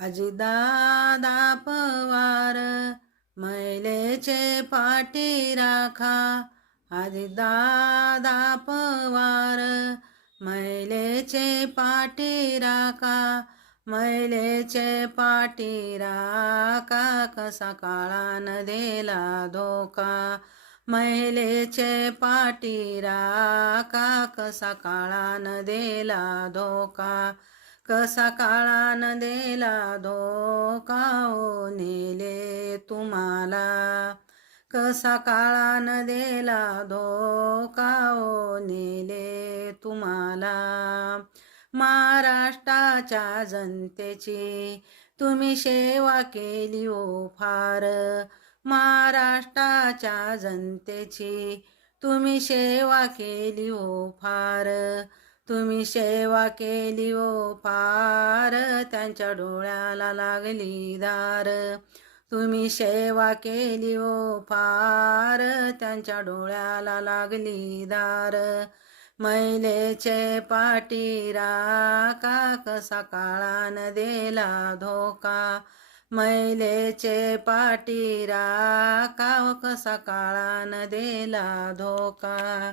अजितदादा पवार महिलेचे पाठी राखा. अजितदादा पवार महिलेचे पाठी राखा. महिलेचे पाठी राखा. कसा काळान दिला धोका. महिलेचे पाठी राखा. कसा काळान दिला धोका. कसा काळान दिला धोका. ओ नेले तुम्हाला. कसा काळान दिला धोका. ओ नेले तुम्हाला. महाराष्ट्राच्या जनतेची तुम्ही सेवा केली ओ फार. महाराष्ट्राच्या जनतेची तुम्ही सेवा केली ओ फार. तुम्ही सेवा केली ओ फार. त्यांच्या डोळ्याला लागली धार. तुम्ही सेवा केली ओ फार. त्यांच्या डोळ्याला लागली धार. महिलेचे पाठी राखा. कसा काळान दिला धोका. महिलेचे पाठी राखा. कसा काळान दिला धोका.